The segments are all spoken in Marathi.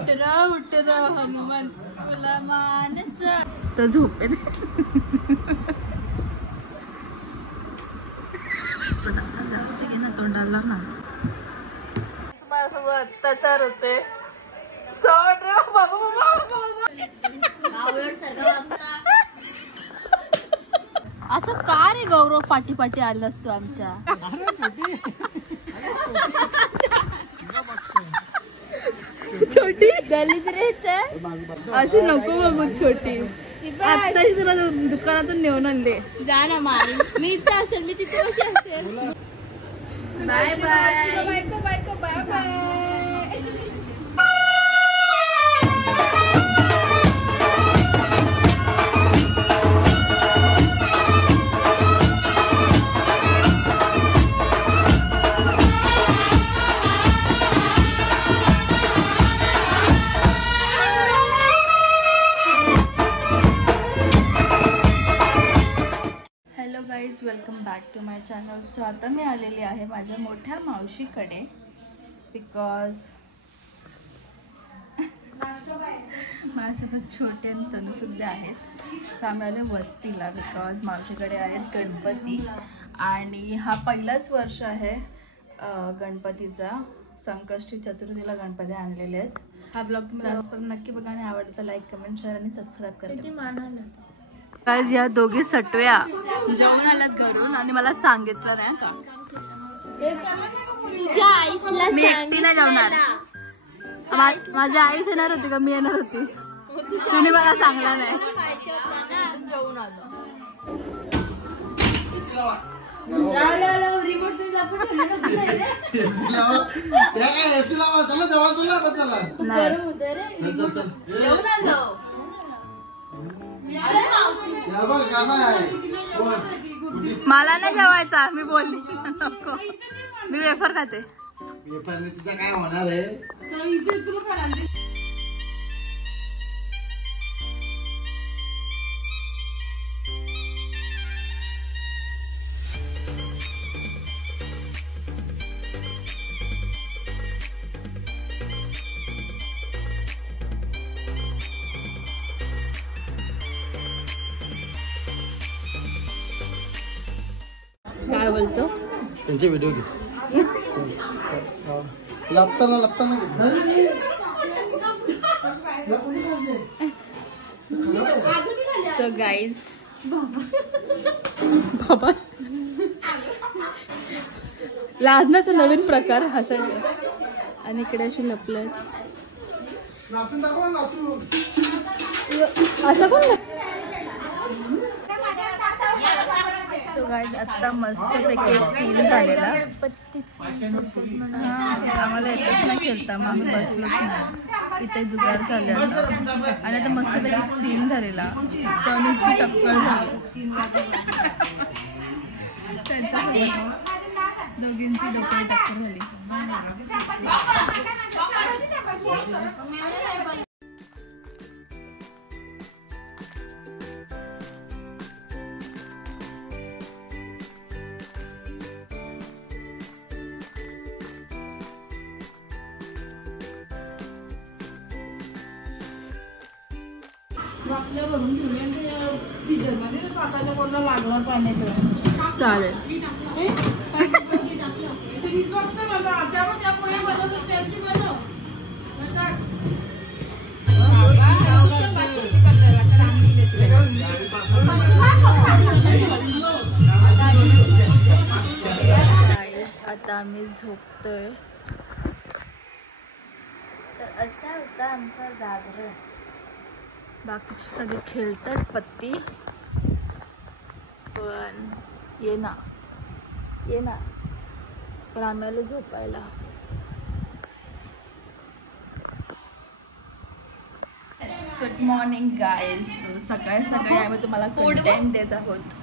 उठरा हनुमान तुला मानस तर झोपेत. जास्त घे ना तोंडाला ना. माझ्यासोबत अत्याचार होते. असं का रे गौरव पाठी पाठी आलं असतो आमच्या. छोटी दलिद्रेच अशी नको बघू. छोटी आत्ताची तुला दुकानातून नेऊन आणले. जा ना मारी. मी इथं असेल मी तिथे कशी असेल. बाय बाय बायको बायको bye bye. Guys welcome back to my channel. So आता मी आलेली आहे माझ्या मोठ्या मावशीकडे बिकॉज माझ्यासोबत छोटे आणि तनूसुद्धा आहेत. सो आम्ही आलो वस्तीला बिकॉज मावशीकडे आहेत गणपती आणि हा पहिलाच वर्ष आहे गणपतीचा. संकष्टी चतुर्थीला गणपती आणलेले आहेत. हा ब्लॉग तुम्ही आजपर्यंत नक्की बघा आणि आवडला तर लाईक कमेंट शेअर आणि सबस्क्राईब करा. आज या दोघी सटव्या जाऊन आल्यात घरून आणि मला सांगितलं नाही का. मी एकटी नाही जाऊन आले. माझ्या आईच येणार होती का मी येणार होती. तिने मला सांगला नाही. जाऊन आलो. मला नाही जेवायचा. मी बोलली नको. मी वेफर खाते. वेफरने तुझं काय होणार आहे. काय बोलतो. त्यांचे व्हिडिओ घे. लपताना लपताना सो गाईज बाबा लाजण्याचा नवीन प्रकार हसायचा आणि इकडे अशी लपलं असं पण. सो गाईज आता मस्तपैकी एक सीन झालेला. आम्हाला येतच नाही खेळता मग आम्ही बसलोच नाही. इथे जुगाड झाले आणि आता मस्तपैकी एक सीन झालेला. तनुची टक्कर झाली. दोघींची डोक्याची टक्कर झाली. चालेल. आता आम्ही झोपतोय. तर असा होता आमचा जागरण. बाकीचे सगळे खेळतात पत्ती. पण ये ना पण आम्हाला झोपायला. Good morning guys. सकाळी सकाळी आम्ही तुम्हाला कंटेंट देत आहोत.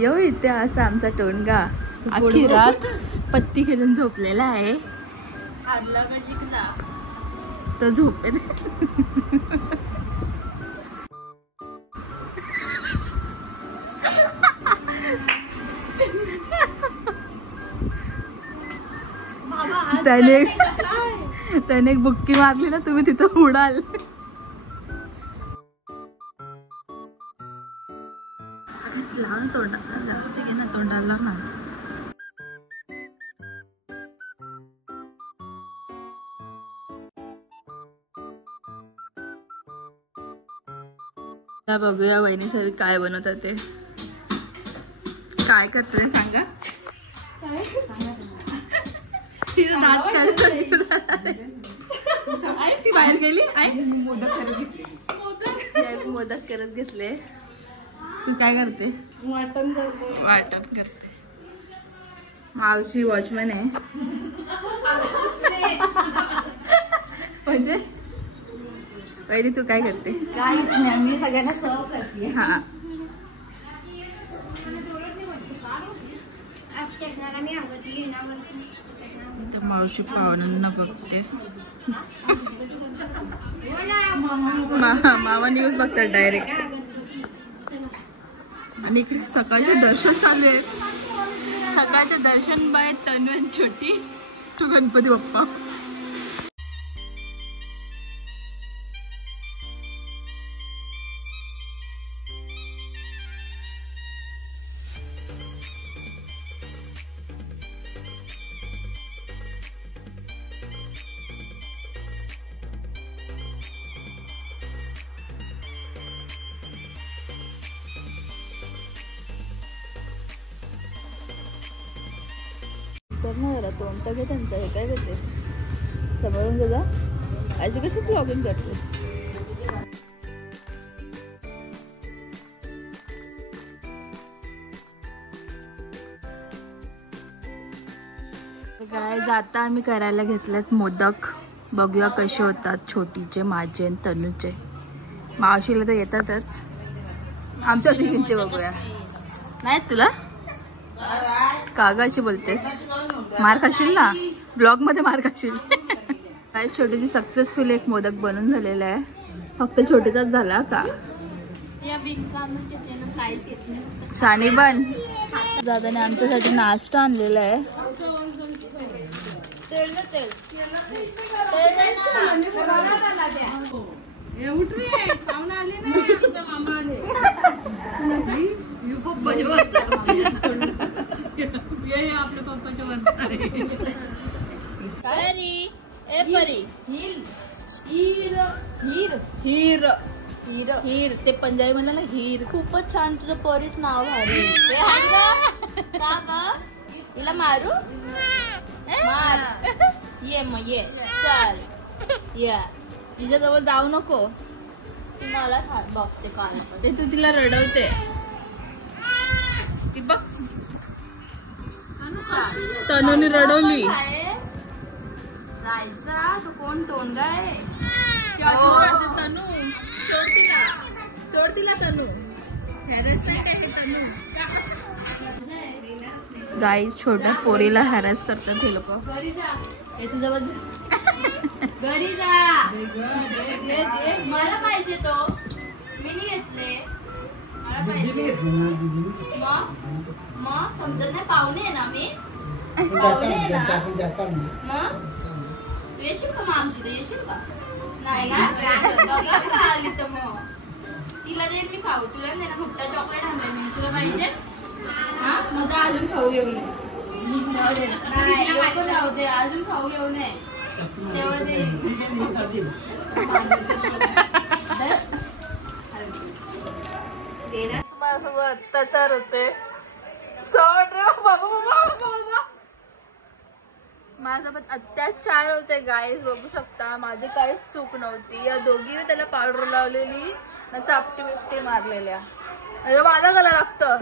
यो इथे असा आमचा टोनगा अख्खी रात पत्ती खेळून झोपलेला आहे. हारला का जिंकला तर झोपेत. त्याने एक बुक्की मारली ना, तुम्ही तिथं उडाल. लहान तोंडाला जास्त घे ना, तोंडाला ना. बघूया वहिनी सर काय बनवतात ते. काय करते सांगा. तिचं दात काढत ती बाहेर गेली. मोदक करत घेतले. तू काय करते? वाटण करते. मावशी वॉचमॅन आहे म्हणजे. पहिली तू काय करते? मी सगळ्यांना सर्व करते. हा तर मावशी पाहुण्यांना बघते. मामा न्यूज बघतात डायरेक्ट. आणि इकडे सकाळचे दर्शन चालू आहेत. सकाळचे दर्शन बाय तनू आणि छोटी टू गणपती बाप्पा. तर ना जरा तोंड तर घे त्यांचं. हे काय करते? समोरून घे जा. अशी कशी ब्लॉगिंग करतेस? गाईज आता आम्ही करायला घेतलेत मोदक. बघूया कसे होतात छोटीचे, माझे आणि तनूचे. मावशीला तर येतातच. आमच्या तिघींचे बघूया. नाहीत तुला? कागाची बोलतेस? मार खाशील ना ब्लॉग मध्ये, मार खाशील. काय छोटीची सक्सेसफुल एक मोदक बनून झालेला आहे. फक्त छोटीचाच झाला का? शानी बन. दादाने आमच्यासाठी नाश्ता आणलेला आहे. आपल्या पप्पाच्या परी ए परी हीर हीर हीर हीर हीर. ते पंजाबी म्हणलं ना हीर. खूपच छान तुझं परीच नाव भारी. हिला मारू? मार. ये मग ये. चल ये. तिच्या जवळ जाऊ नको. ती मला बघते कानापासून. ते तू तिला रडवते. ती बघ तनूने रडवली. जायचा तू कोण तोंड आहे? तनू सोड तिला. सोड तिला तनू. गाई छोट्या पोरीला हॅरॅस करतात हे लोक. घरी जा. हे तुझ्या घरी जा. मला पाहिजे तो. मी नाही घेतले. मला पाहिजे. मग समजत नाही. पाहुणे आहे ना मी. पाहुणे आहे ना. मग तू येशील का? मग आमची तर येशील का? नाही ना. बघा का आली तर मग तिला दे मी खाऊ. तुला नाही ना भुट्टा चॉकलेट आणलाय मी. तुला पाहिजे? हा मजा अजून खाऊ घेऊ नये. जाऊ दे अजून खाऊ घेऊ नये. तेव्हा दे. अत्याचार होते. माझ्यासोबत अत्याचार होते गाईज. बघू शकता माझी काहीच चूक नव्हती. या दोघी त्याला पावडर लावलेली ना चापटी बिपटी मारलेल्या. माझा गला लागतं.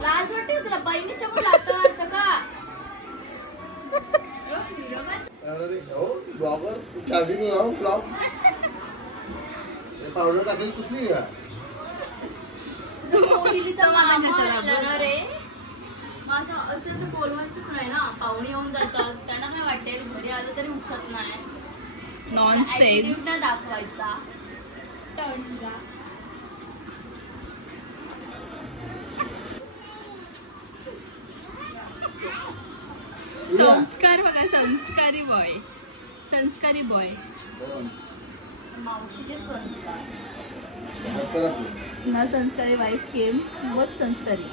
लाज वाटते तुला? बहिणीच्या पण लागतं वाटतं का? पावडर टाकली कुसली का? मोहिनीचा तो माझा मामा कचरा आला ना रे. मग असं तर बोलवायचंच नाही ना. पाहुणे येऊन जातात त्यांना काय वाटेल घरी आलं तरी उठत नाही. नॉनसेन्स. Attitude नाही दाखवायचा. संस्कार बघा, संस्कारी बॉय, संस्कारी बॉय. मावशीचे संस्कार. ना संस्कारी वाईफ केम बहुत संस्कारी.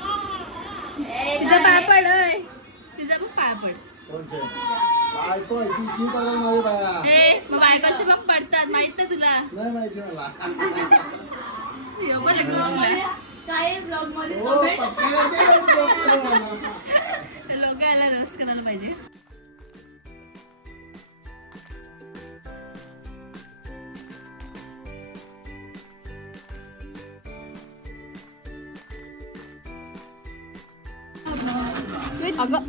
तिचा पाय पड, तिचा पण पाय पड. बायको तू बघा माझे बाया मग बायकांचे पण पडतात माहित ना तुला. नाही माहिती मला. काय ब्लॉग मध्ये हो, पत्रिका दे, ब्लॉक करू मला. लोक याला रोस्ट करायला पाहिजे. अगं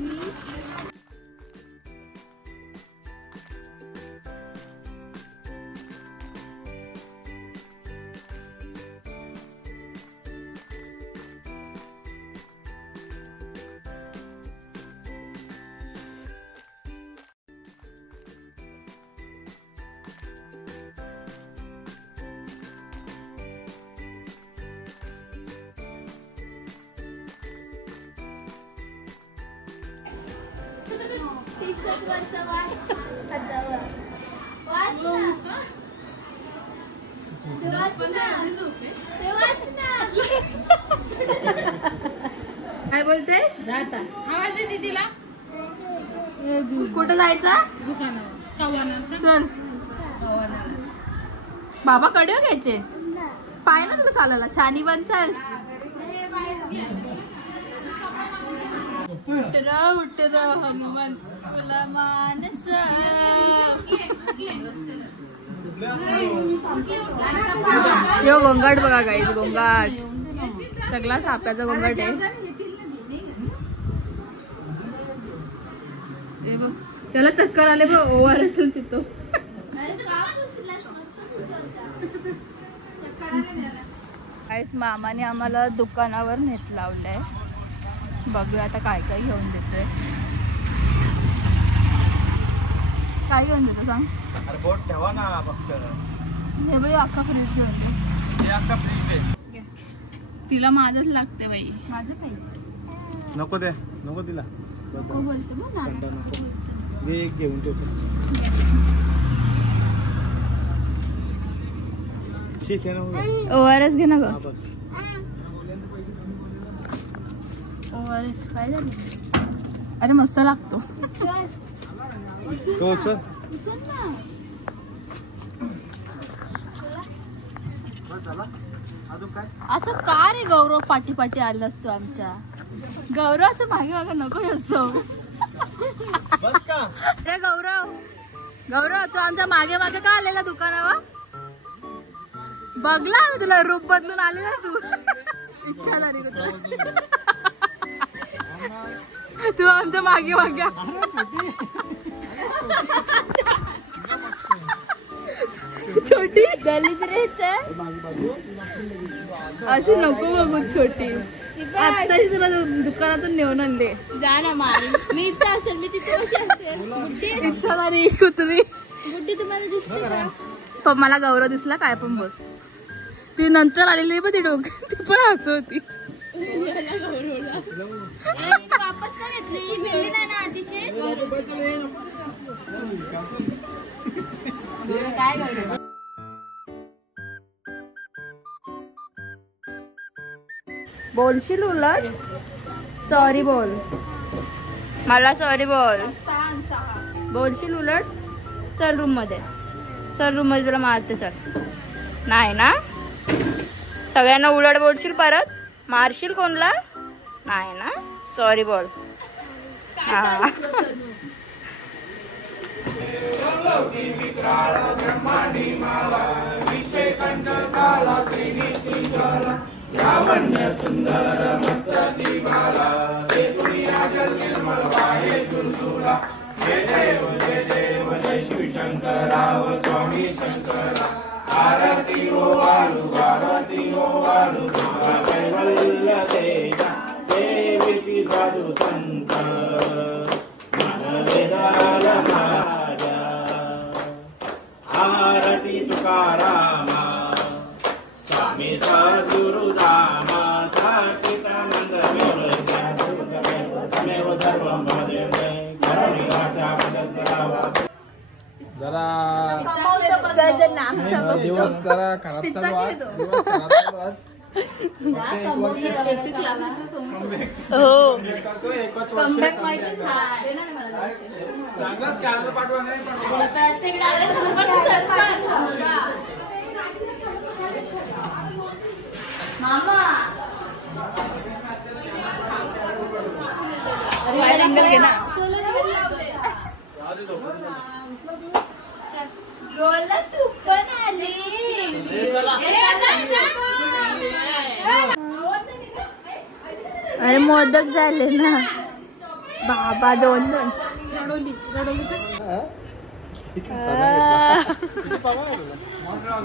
टी-शर्ट वरचा वास हातावर. वाच ना. ते वाच ना. ते वाच ना. काय बोलतेस? आवाज दे दीदीला. कुठं जायचा? चल. बाबा कडे घ्यायचे पाय ना तुला चालायला. शानी बन चल. उठर हनुमान तुला मानस. यो गोंगाट बघा गाईज, गोंगाट सगळा साप्याचा गोंगाट आहे. हे बघ, त्याला चक्कर आले बघ. ओव्हर असेल तिथं. गाईज मामाने आम्हाला दुकानावर नेत लावलंय. बघूया आता काय काय घेऊन देतोय. काय घेऊन देतो सांग. अरे बोट ठेवा ना फक्त. हे बाई अख्खा फ्रीज घेऊन दे. हे अख्खा फ्रीज दे. तिला माझंच लागते बाई. माझं पाहिजे. नको दे, नको तिला. नको बोलतो मग ना. नको दे, एक घेऊन ठेवतो. शीत आहे ना. ओआरएस घे ना ग. हा बस. ओआरएस काय झालं? अरे मस्त लागतो. तो चल. उचल ना. असं का रे गौरव पाठी पाठी आलं असतो आमच्या. गौरव असं मागे मागे नको यायचो. बस का? अरे गौरव, गौरव तू आमच्या मागे मागे का आलेला दुकानावर? बघला मी तुला रूप बदलून आलेला तू. इच्छा झाली का तुला? तू आमच्या मागे मागे. छोटी गलीत रेच अशी नको बघू. छोटी आत्ताची तुला दुकानातून नेऊन आणले. जा ना मारी. मी इथं असेल, मी तिथे कशी असेल? गुड्डी इच्छा झाली कुत्री. गुड्डी तुम्हाला दिसते का? पण मला गौरव दिसला काय पण बोल. ती नंतर आलेली पण ती डोकी ती पण हसू होती. वापस का घेतली? भेटली नाही ना आधीची. काय करतो? बोलशील उलट. सॉरी बोल. मला सॉरी बोल. बोलशील उलट. चल रूम मध्ये. चल रूम मध्ये तुला मारते. चल. नाही ना. सगळ्यांना उलट बोलशील परत. मारशील कोणला. नाही ना. सॉरी बोल. हा. आरती हो वालू, आरती हो वालू, कैवल्य तेजा सेविती साधू संत मन वेदाला माझ्या आरती तुकारामा स्वामी सद्गुरुधामा सच्चिदानंद मेव सर्वं भजेते करुणिकाशा पदस्तावा जरा नाम दिवस जरा खराब चालू आहे. दिवस खराब चालू आहे. हो एकच कमबॅक माहिती दे ना मला चांगला स्कॅनर पाठवा नाही पण प्रत्येक सर्च कर मामा वाईड अँगल घे ना. गोला तू पण आली अरे मोदक झाले ना बाबा. 2-2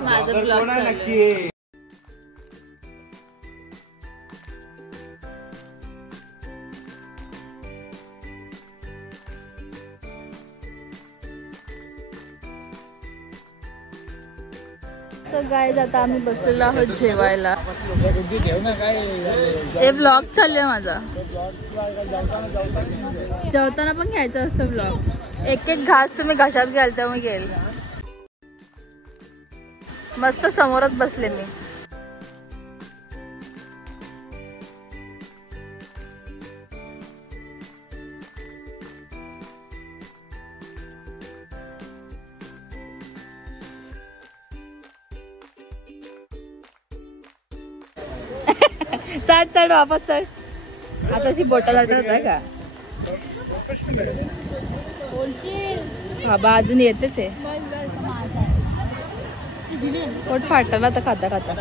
माझं ब्लॉग चालू आहे. तर गाईज आता आम्ही बसलेलो आहोत जेवायला. घेऊ ना काय हे ब्लॉग चालू आहे माझा. जेवताना पण घ्यायचं असतं ब्लॉग. एक एक घास तुम्ही घशात घ्याल तर मी घेईल. मस्त समोरच बसले मी. चढ चढ वापस चढ. आता ती बोटल आठवत आहे का बाबा. अजून येतेच आहे. पोट फाटला तर खाता खाता.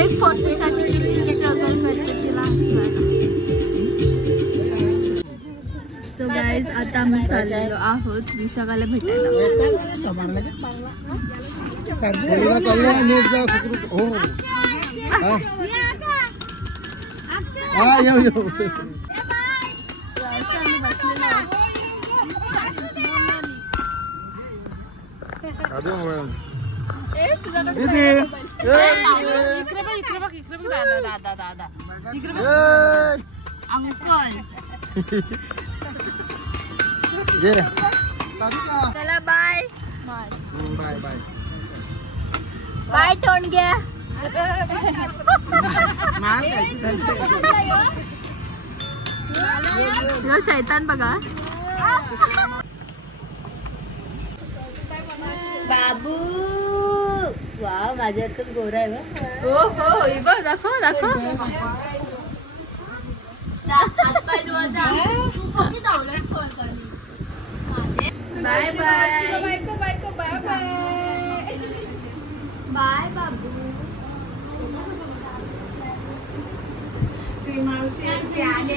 एक फोटोसाठी स्ट्रगल करते तिला हसवायला. सो गाईज आता आम्ही चाललेलो आहोत विशाखाला भेटायला. नीट जा सुखरूप हो. हा येऊ येऊ. चला बाय बाय बाय बाय टोंडग्या. शैतान बघा. बाबू वा माझ्यासारखंच गोरा आहे बा. हो हो हे बघ दाखव दाखव. हातपाय धुवा जा. बाय बाय बाय बाबू. मावशी आले